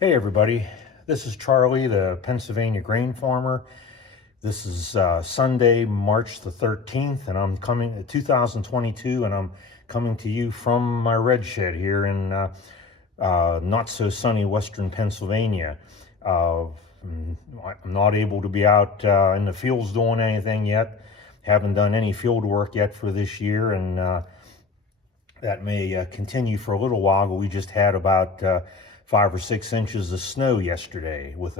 Hey everybody, this is Charlie, the Pennsylvania grain farmer. This is Sunday, March the 13th, and I'm coming 2022, and I'm coming to you from my red shed here in not so sunny Western Pennsylvania. Uh, I'm not able to be out in the fields doing anything yet. Haven't done any field work yet for this year, and that may continue for a little while, but we just had about 5 or 6 inches of snow yesterday with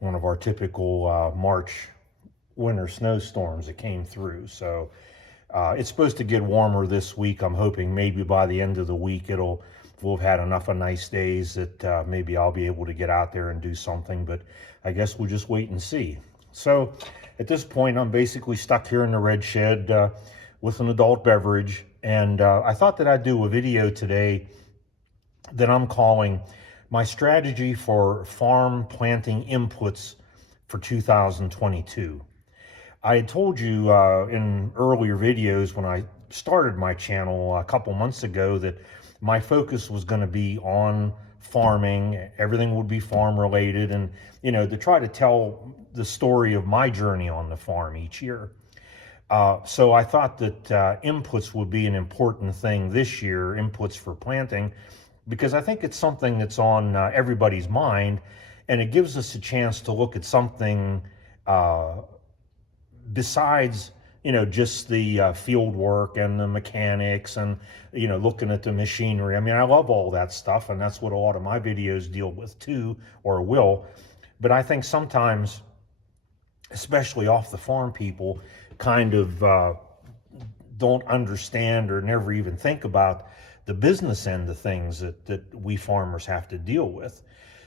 one of our typical March winter snowstorms that came through. So it's supposed to get warmer this week. I'm hoping maybe by the end of the week we'll have had enough of nice days that maybe I'll be able to get out there and do something, but I guess we'll just wait and see. So at this point, I'm basically stuck here in the red shed with an adult beverage, and I thought that I'd do a video today that I'm calling my strategy for farm planting inputs for 2022. I had told you in earlier videos when I started my channel a couple months ago that my focus was going to be on farming. Everything would be farm related, and to try to tell the story of my journey on the farm each year. So I thought that inputs would be an important thing this year, inputs for planting, because I think it's something that's on everybody's mind, and it gives us a chance to look at something uh, besides just the field work and the mechanics and looking at the machinery. I mean, I love all that stuff, and that's what a lot of my videos deal with too, or will. But I think sometimes, especially off the farm, people kind of don't understand or never even think about the business end of things that we farmers have to deal with.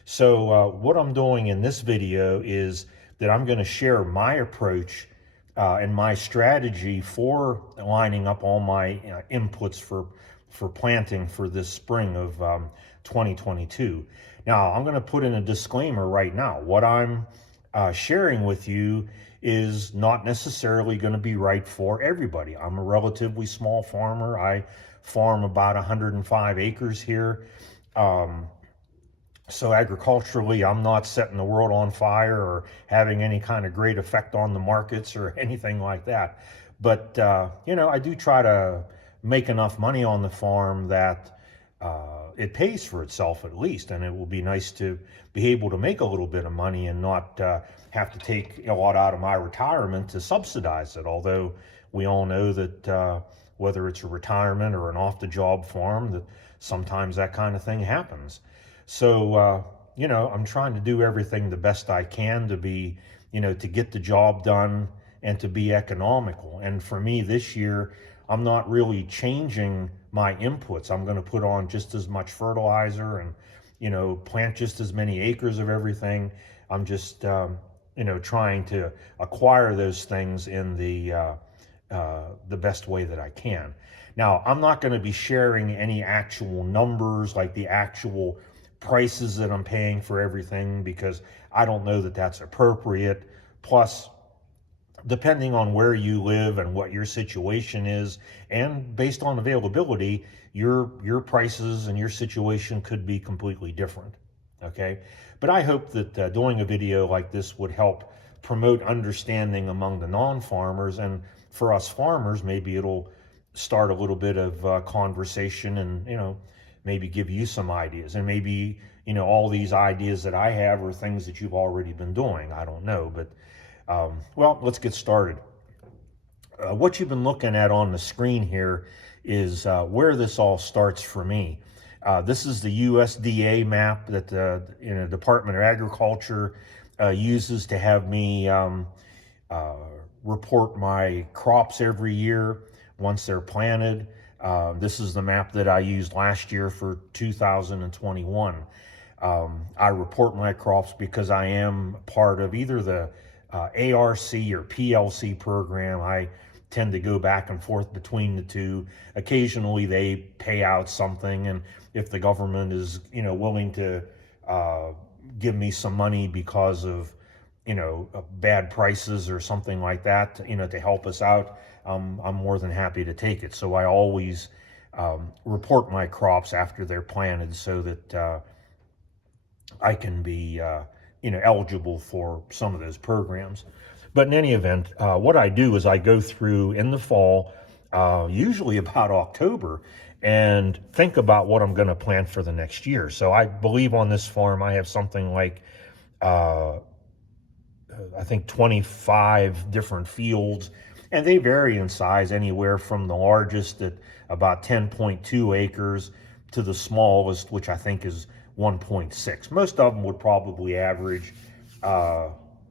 So what I'm doing in this video is that I'm going to share my approach and my strategy for lining up all my inputs for planting for this spring of 2022. Now, I'm going to put in a disclaimer right now. What I'm sharing with you is not necessarily going to be right for everybody. I'm a relatively small farmer. I farm about 105 acres here. So agriculturally, I'm not setting the world on fire or having any kind of great effect on the markets or anything like that. But, I do try to make enough money on the farm that it pays for itself at least. And it will be nice to be able to make a little bit of money and not have to take a lot out of my retirement to subsidize it. Although we all know that whether it's a retirement or an off-the-job farm, that sometimes that kind of thing happens. So, I'm trying to do everything the best I can to be, to get the job done and to be economical. And for me this year, I'm not really changing my inputs. I'm going to put on just as much fertilizer and, plant just as many acres of everything. I'm just, trying to acquire those things in the best way that I can. Now, I'm not going to be sharing any actual numbers, like the actual prices that I'm paying for everything, because I don't know that that's appropriate. Plus, depending on where you live and what your situation is, and based on availability, your prices and your situation could be completely different. Okay, but I hope that doing a video like this would help promote understanding among the non-farmers, and for us farmers, maybe it'll start a little bit of conversation, and maybe give you some ideas, and maybe all these ideas that I have are things that you've already been doing. I don't know, but well, let's get started. What you've been looking at on the screen here is where this all starts for me. This is the USDA map that the Department of Agriculture uses to have me report my crops every year once they're planted. This is the map that I used last year for 2021. I report my crops because I am part of either the ARC or PLC program. I tend to go back and forth between the two. Occasionally they pay out something, and if the government is willing to give me some money because of bad prices or something like that, to help us out, I'm more than happy to take it. So I always report my crops after they're planted, so that I can be, eligible for some of those programs. But in any event, what I do is I go through in the fall, usually about October, and think about what I'm going to plant for the next year. So I believe on this farm I have something like, uh, I think 25 different fields, and they vary in size anywhere from the largest at about 10.2 acres to the smallest, which I think is 1.6. Most of them would probably average uh,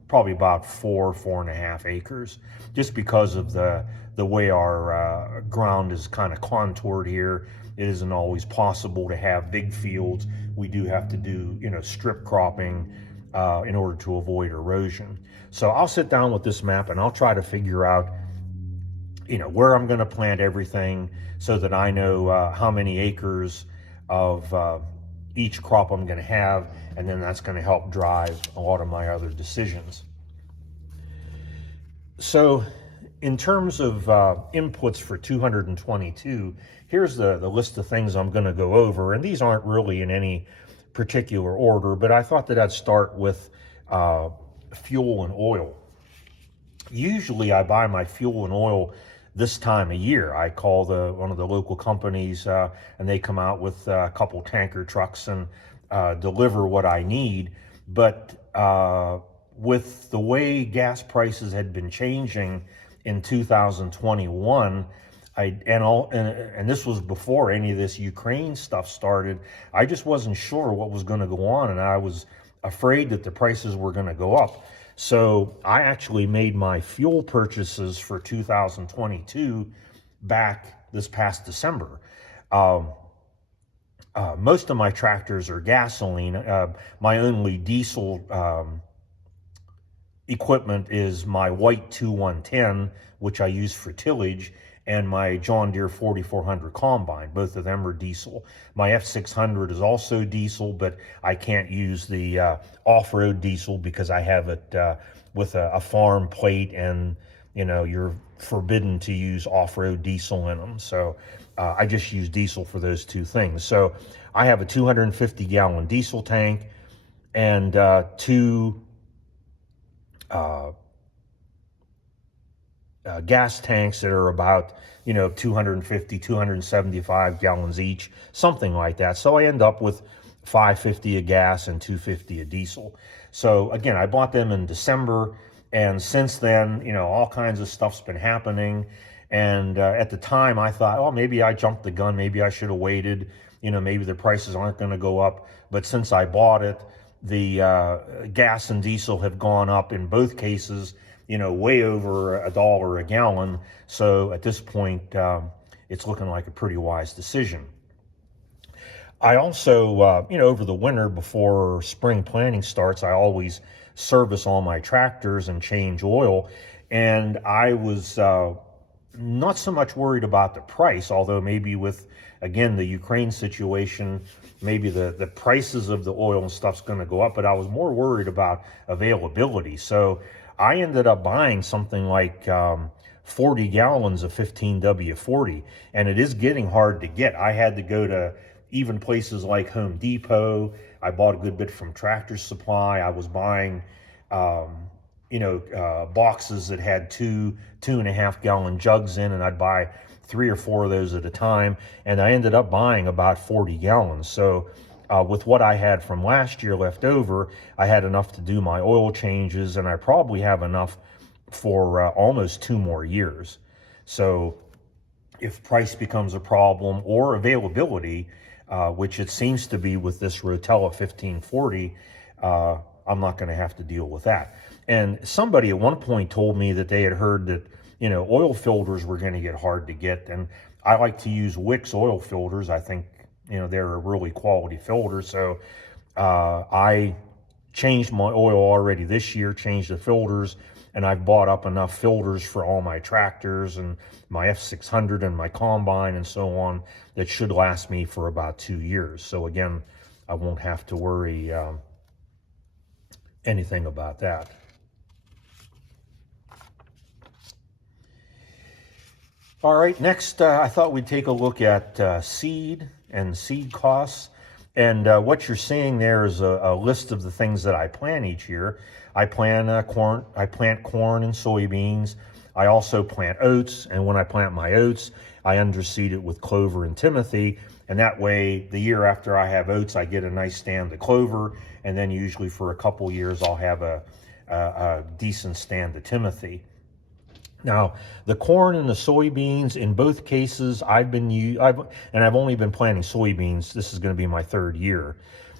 probably about 4.5 acres, just because of the way our ground is kind of contoured here. It isn't always possible to have big fields. We do have to do, strip cropping in order to avoid erosion. So I'll sit down with this map and I'll try to figure out, where I'm going to plant everything so that I know how many acres of each crop I'm going to have, and then that's going to help drive a lot of my other decisions. So in terms of inputs for 222, here's the list of things I'm going to go over, and these aren't really in any particular order, but I thought that I'd start with fuel and oil. Usually I buy my fuel and oil this time of year. I call one of the local companies and they come out with a couple tanker trucks and deliver what I need. But with the way gas prices had been changing in 2021, and this was before any of this Ukraine stuff started, I just wasn't sure what was going to go on, and I was afraid that the prices were going to go up. So I actually made my fuel purchases for 2022 back this past December. Most of my tractors are gasoline. My only diesel equipment is my white 2110, which I use for tillage, and my John Deere 4400 combine. Both of them are diesel. My F600 is also diesel, but I can't use the off-road diesel because I have it with a farm plate, and you're forbidden to use off-road diesel in them. So I just use diesel for those two things. So I have a 250-gallon diesel tank and two gas tanks that are about 250, 275 gallons each, something like that. So I end up with 550 of gas and 250 of diesel. So again, I bought them in December, and since then, all kinds of stuff's been happening. And at the time, I thought, oh, maybe I jumped the gun. Maybe I should have waited. Maybe the prices aren't going to go up. But since I bought it, the gas and diesel have gone up in both cases, way over $1 a gallon. So at this point, it's looking like a pretty wise decision. I also, over the winter before spring planting starts, I always service all my tractors and change oil. And I was not so much worried about the price, although maybe with, again, the Ukraine situation, maybe the prices of the oil and stuff's going to go up, but I was more worried about availability. So I ended up buying something like 40 gallons of 15W40, and it is getting hard to get. I had to go to even places like Home Depot. I bought a good bit from Tractor Supply. I was buying boxes that had 2.5 gallon jugs in, and I'd buy 3 or 4 of those at a time, and I ended up buying about 40 gallons. So with what I had from last year left over, I had enough to do my oil changes, and I probably have enough for almost 2 more years. So if price becomes a problem, or availability, which it seems to be with this Rotella 1540, I'm not going to have to deal with that. And somebody at one point told me that they had heard that oil filters were going to get hard to get, and I like to use Wix oil filters. I think they're a really quality filter. So I changed my oil already this year, changed the filters, and I've bought up enough filters for all my tractors and my F600 and my combine and so on that should last me for about 2 years. So again, I won't have to worry anything about that. All right, next I thought we'd take a look at seed and seed costs. And what you're seeing there is a list of the things that I plant each year. I plant corn. I plant corn and soybeans. I also plant oats, and when I plant my oats, I underseed it with clover and timothy. And that way, the year after I have oats, I get a nice stand of clover, and then usually for a couple years, I'll have a decent stand of timothy. Now, the corn and the soybeans, in both cases, I've only been planting soybeans. This is going to be my third year,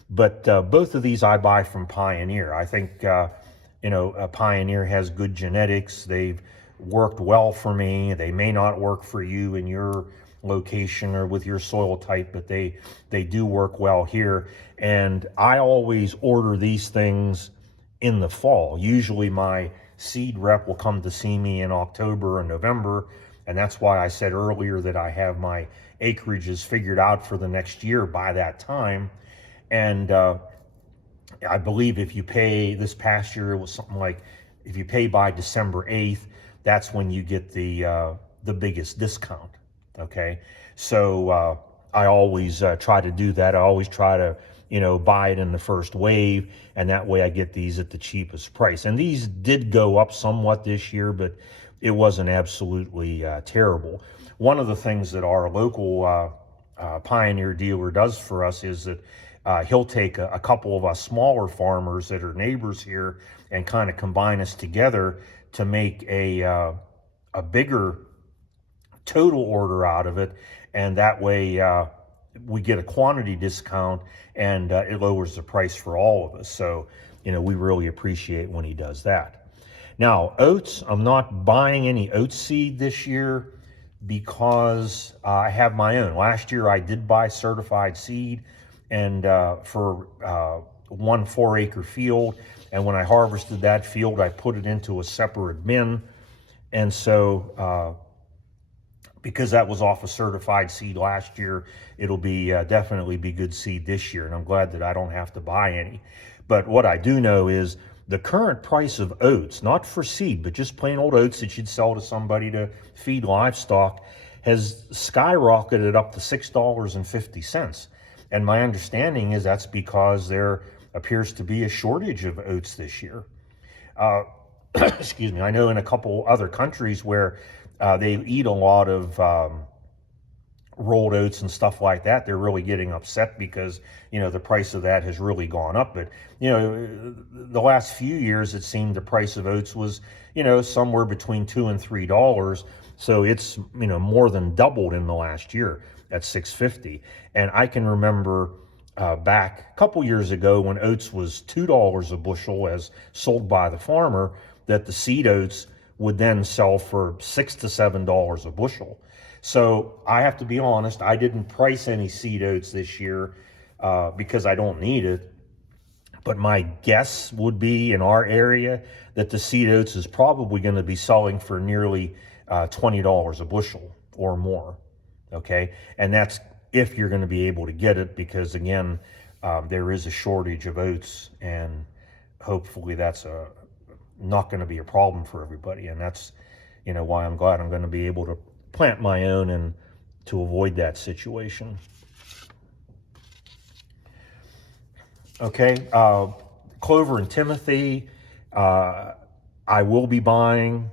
but both of these I buy from Pioneer. I think Pioneer has good genetics. They've worked well for me. They may not work for you in your location or with your soil type, but they do work well here. And I always order these things in the fall. Usually my seed rep will come to see me in October or November, and that's why I said earlier that I have my acreages figured out for the next year by that time. And I believe if you pay, this past year it was something like, if you pay by December 8th, that's when you get the biggest discount. Okay, so I always try to do that. I always try to buy it in the first wave, and that way I get these at the cheapest price. And these did go up somewhat this year, but it wasn't absolutely terrible. One of the things that our local Pioneer dealer does for us is that he'll take a couple of us smaller farmers that are neighbors here and kind of combine us together to make a bigger total order out of it, and that way we get a quantity discount, and it lowers the price for all of us. So we really appreciate when he does that. Now, oats, I'm not buying any oat seed this year because I have my own. Last year I did buy certified seed, and for 1 4-acre field, and when I harvested that field, I put it into a separate bin. And so because that was off a certified seed last year, it'll be definitely be good seed this year, and I'm glad that I don't have to buy any. But what I do know is the current price of oats, not for seed, but just plain old oats that you'd sell to somebody to feed livestock, has skyrocketed up to $6.50. And my understanding is that's because there appears to be a shortage of oats this year. Excuse me, I know in a couple other countries where they eat a lot of rolled oats and stuff like that, they're really getting upset because the price of that has really gone up. But the last few years it seemed the price of oats was somewhere between $2 and $3, so it's more than doubled in the last year at $6.50. And I can remember back a couple years ago when oats was $2 a bushel as sold by the farmer, that the seed oats would then sell for $6 to $7 a bushel. So I have to be honest, I didn't price any seed oats this year because I don't need it. But my guess would be in our area that the seed oats is probably going to be selling for nearly $20 a bushel or more. Okay, and that's if you're going to be able to get it, because again, there is a shortage of oats, and hopefully that's not going to be a problem for everybody. And that's why I'm glad I'm going to be able to plant my own and to avoid that situation. Okay, clover and timothy, I will be buying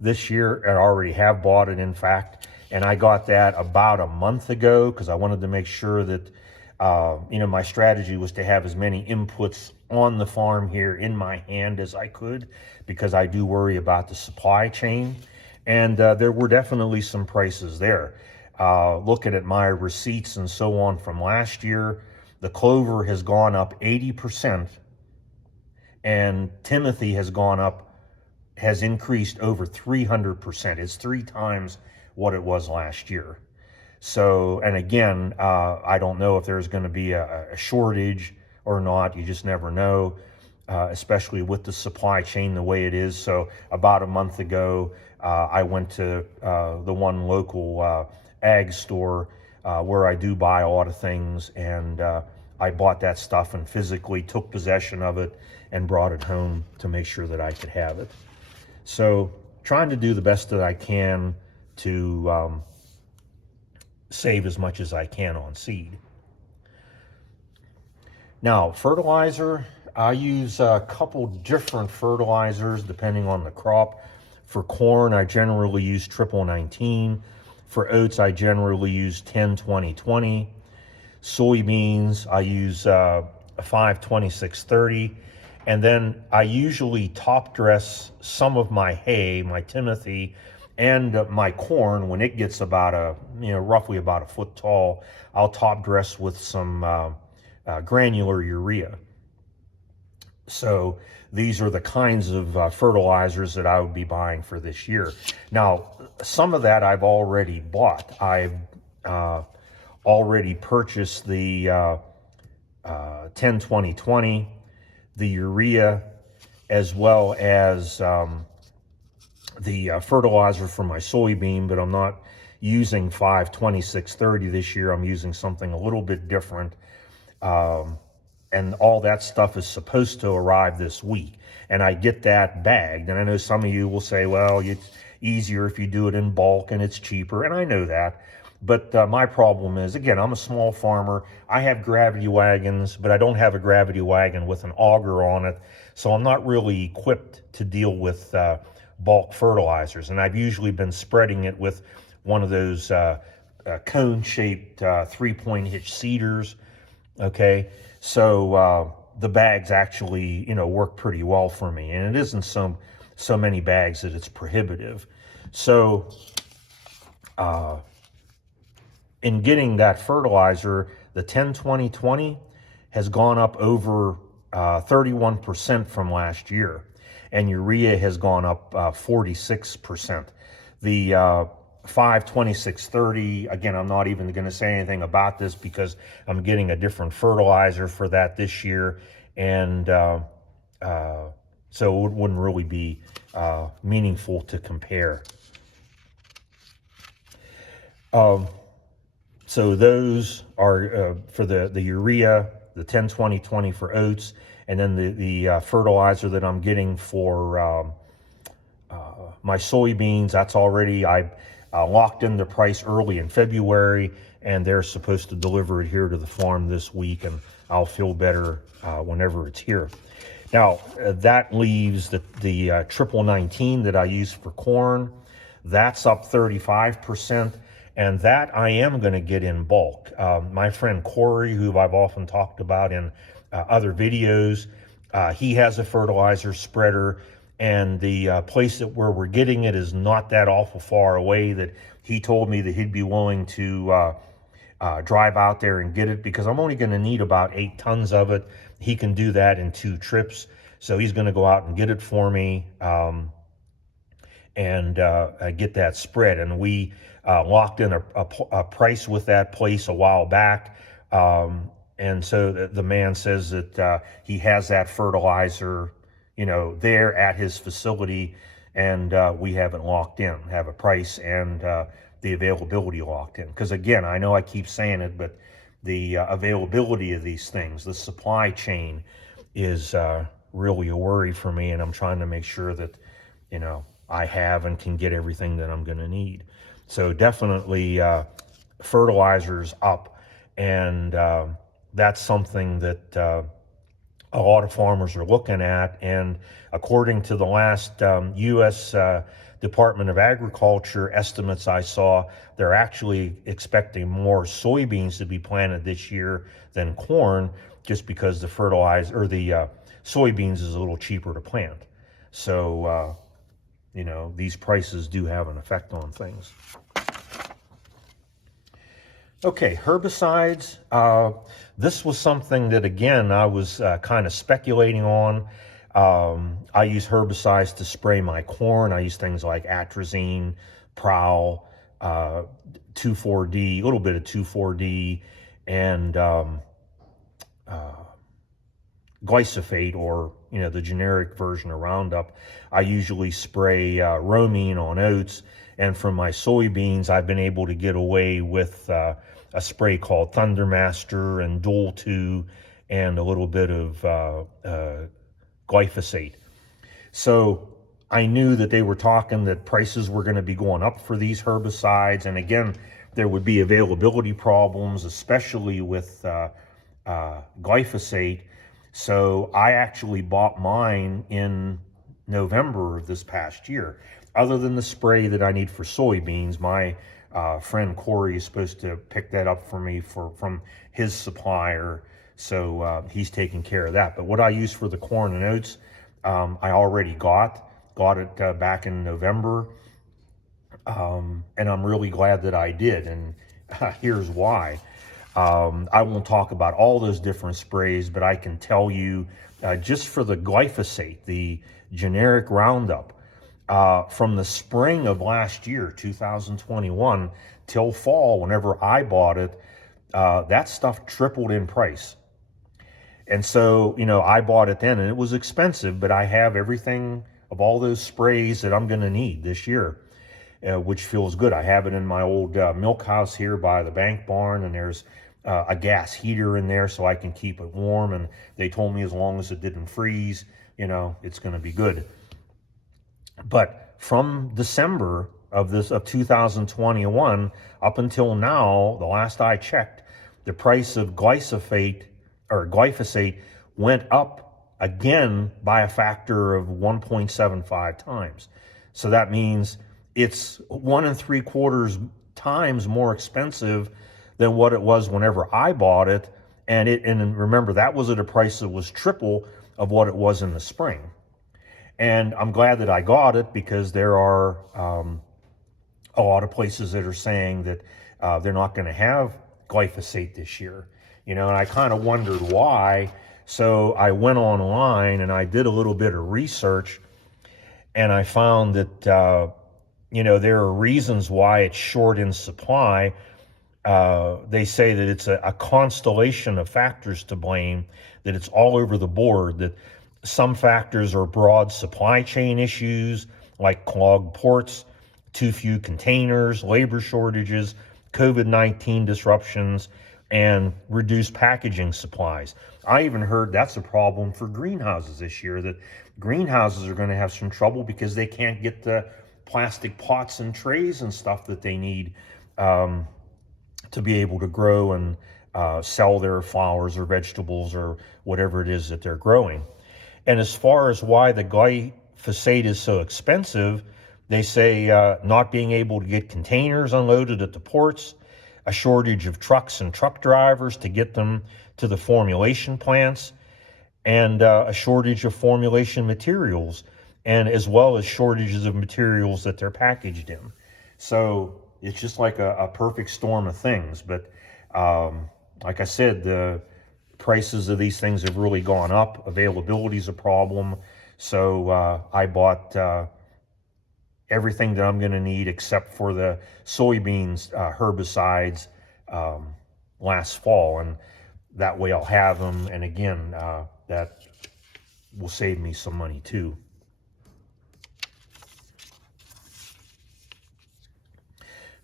this year, and I already have bought it, in fact, and I got that about a month ago because I wanted to make sure that my strategy was to have as many inputs on the farm here in my hand as I could, because I do worry about the supply chain. And there were definitely some prices there. Looking at my receipts and so on from last year, the clover has gone up 80%, and timothy has increased over 300%. It's 3 times what it was last year. So, and again, I don't know if there's going to be a shortage or not. You just never know, especially with the supply chain the way it is. So about a month ago, I went to the one local ag store where I do buy a lot of things, and I bought that stuff and physically took possession of it and brought it home to make sure that I could have it. So trying to do the best that I can to save as much as I can on seed. Now, fertilizer, I use a couple different fertilizers depending on the crop. For corn, I generally use triple 19. For oats, I generally use 10-20-20. Soybeans, I use 5-26-30. And then I usually top dress some of my hay, my Timothy, and my corn when it gets about roughly about a foot tall. I'll top dress with some granular urea. So these are the kinds of fertilizers that I would be buying for this year. Now, some of that I've already bought. I've already purchased the 10-20-20, the urea, as well as the fertilizer for my soybean, but I'm not using 5-26-30 this year. I'm using something a little bit different. And all that stuff is supposed to arrive this week. And I get that bagged. And I know some of you will say, well, it's easier if you do it in bulk and it's cheaper. And I know that. But my problem is, again, I'm a small farmer. I have gravity wagons, but I don't have a gravity wagon with an auger on it. So I'm not really equipped to deal with bulk fertilizers. And I've usually been spreading it with one of those cone-shaped 3-point hitch seeders. Okay, so the bags actually, work pretty well for me, and it isn't so many bags that it's prohibitive. So in getting that fertilizer, the 10-20-20 has gone up over 31% from last year, and urea has gone up 46%. The 5-26-30, again, I'm not even going to say anything about this because I'm getting a different fertilizer for that this year, and so it wouldn't really be meaningful to compare. So those are for the urea, the 10-20-20 for oats, and then the fertilizer that I'm getting for my soybeans. That's already, I locked in the price early in February, and they're supposed to deliver it here to the farm this week, and I'll feel better whenever it's here. Now, that leaves the triple 19 that I use for corn. That's up 35%, and that I am going to get in bulk. My friend Corey, who I've often talked about in other videos, he has a fertilizer spreader, and the place where we're getting it is not that awful far away, that he told me that he'd be willing to drive out there and get it, because I'm only going to need about 8 tons of it. He can do that in 2 trips. So he's going to go out and get it for me and get that spread. And we locked in a price with that place a while back. And so the man says that he has that fertilizer, there at his facility, and we haven't locked in, have a price and the availability locked in. Because again, I know I keep saying it, but the availability of these things, the supply chain is really a worry for me, and I'm trying to make sure that, I have and can get everything that I'm going to need. So definitely fertilizers up, and that's something that a lot of farmers are looking at. And according to the last U.S. Department of Agriculture estimates I saw, they're actually expecting more soybeans to be planted this year than corn, just because the fertilizer or the soybeans is a little cheaper to plant. So, these prices do have an effect on things. Okay, herbicides. This was something that, again, I was kind of speculating on. I use herbicides to spray my corn. I use things like atrazine, prowl, 2,4-D, a little bit of 2,4-D, and glyphosate, or the generic version of Roundup. I usually spray roamine on oats, and from my soybeans, I've been able to get away with a spray called Thundermaster and Dual 2, and a little bit of glyphosate. So I knew that they were talking that prices were going to be going up for these herbicides, and again, there would be availability problems, especially with glyphosate. So I actually bought mine in November of this past year. Other than the spray that I need for soybeans, my friend Corey is supposed to pick that up for me from his supplier. So he's taking care of that. But what I use for the corn and oats, I already got it back in November. And I'm really glad that I did. And here's why. I won't talk about all those different sprays, but I can tell you just for the glyphosate, the generic Roundup, from the spring of last year, 2021, till fall, whenever I bought it, that stuff tripled in price. And so, I bought it then and it was expensive, but I have everything of all those sprays that I'm going to need this year. Which feels good. I have it in my old milk house here by the bank barn, and there's a gas heater in there so I can keep it warm. And they told me as long as it didn't freeze, it's going to be good. But from December of 2021 up until now, the last I checked, the price of glyphosate went up again by a factor of 1.75 times. So that means it's 1 3/4 times more expensive than what it was whenever I bought it. And remember, that was at a price that was triple of what it was in the spring. And I'm glad that I got it, because there are a lot of places that are saying that they're not going to have glyphosate this year. And I kind of wondered why. So I went online and I did a little bit of research, and I found that there are reasons why it's short in supply. They say that it's a constellation of factors to blame, that it's all over the board, that some factors are broad supply chain issues like clogged ports, too few containers, labor shortages, COVID-19 disruptions, and reduced packaging supplies. I even heard that's a problem for greenhouses this year, that greenhouses are going to have some trouble because they can't get the plastic pots and trays and stuff that they need to be able to grow and sell their flowers or vegetables or whatever it is that they're growing. And as far as why the glyphosate is so expensive, they say not being able to get containers unloaded at the ports, a shortage of trucks and truck drivers to get them to the formulation plants, and a shortage of formulation materials, and as well as shortages of materials that they're packaged in. So it's just like a perfect storm of things. But like I said, the prices of these things have really gone up. Availability is a problem. So I bought everything that I'm going to need except for the soybeans herbicides last fall, and that way I'll have them. And again, that will save me some money too.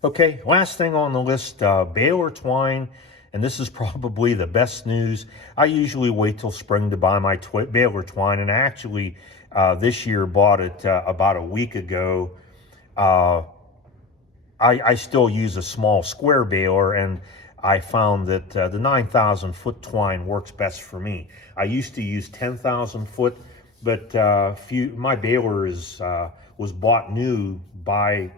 Okay, last thing on the list, baler twine, and this is probably the best news. I usually wait till spring to buy my baler twine, and I actually this year bought it about a week ago. I still use a small square baler, and I found that the 9,000 foot twine works best for me. I used to use 10,000 foot, but my baler was bought new by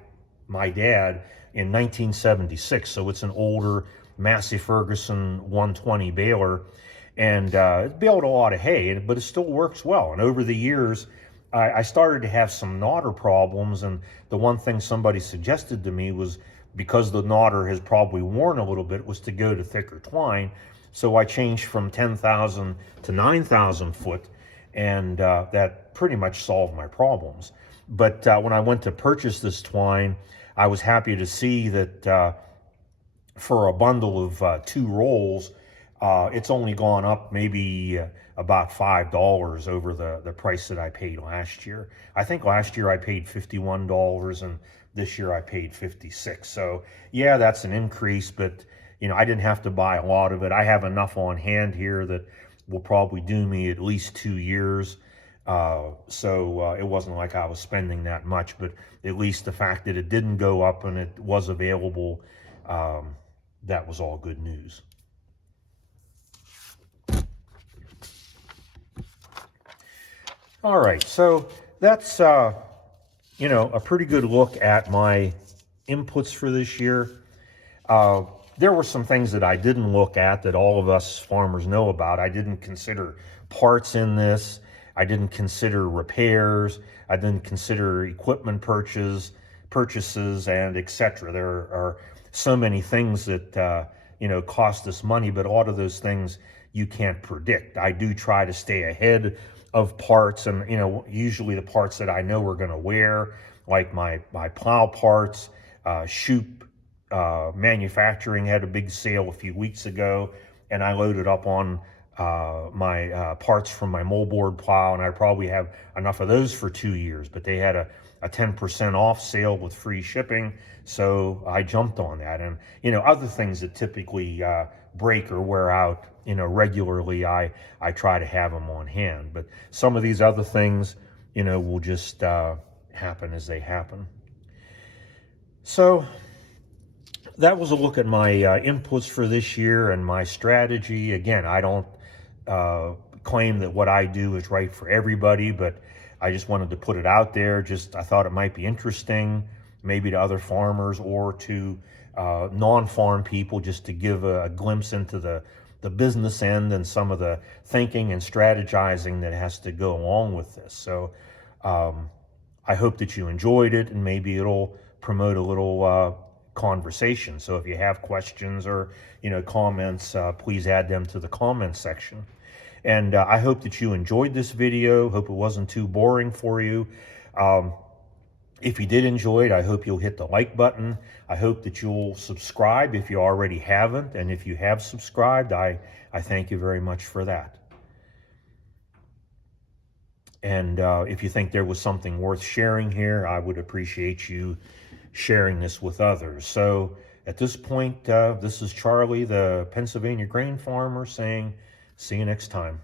my dad in 1976, so it's an older Massey Ferguson 120 baler, and it baled a lot of hay, but it still works well. And over the years, I started to have some knaughter problems, and the one thing somebody suggested to me was, because the knaughter has probably worn a little bit, was to go to thicker twine. So I changed from 10,000 to 9,000 foot, and that pretty much solved my problems. But when I went to purchase this twine, I was happy to see that for a bundle of 2 rolls, it's only gone up maybe about $5 over the price that I paid last year. I think last year I paid $51, and this year I paid $56. So yeah, that's an increase, but I didn't have to buy a lot of it. I have enough on hand here that will probably do me at least 2 years. So it wasn't like I was spending that much, but at least the fact that it didn't go up and it was available, that was all good news. All right, so that's you know, a pretty good look at my inputs for this year. There were some things that I didn't look at that all of us farmers know about. I didn't consider parts in this. I didn't consider repairs. I didn't consider equipment purchases, and etc. There are so many things that you know, cost us money, but a lot of those things you can't predict. I do try to stay ahead of parts, and you know, usually the parts that I know are going to wear, like my plow parts, chute manufacturing had a big sale a few weeks ago, and I loaded up on my parts from my moldboard plow, and I probably have enough of those for 2 years. But they had a 10% off sale with free shipping, so I jumped on that. And you know, other things that typically break or wear out, you know, regularly, I try to have them on hand. But some of these other things, you know, will just happen as they happen. So that was a look at my inputs for this year and my strategy. Again, I don't claim that what I do is right for everybody, but I just wanted to put it out there. Just, I thought it might be interesting, maybe to other farmers or to non-farm people, just to give a glimpse into the business end and some of the thinking and strategizing that has to go along with this. So I hope that you enjoyed it, and maybe it'll promote a little conversation. So if you have questions or, you know, comments, please add them to the comment section. And I hope that you enjoyed this video. Hope it wasn't too boring for you. If you did enjoy it, I hope you'll hit the like button. I hope that you'll subscribe if you already haven't. And if you have subscribed, I thank you very much for that. And if you think there was something worth sharing here, I would appreciate you sharing this with others. So at this point, this is Charlie, the Pennsylvania grain farmer, saying, see you next time.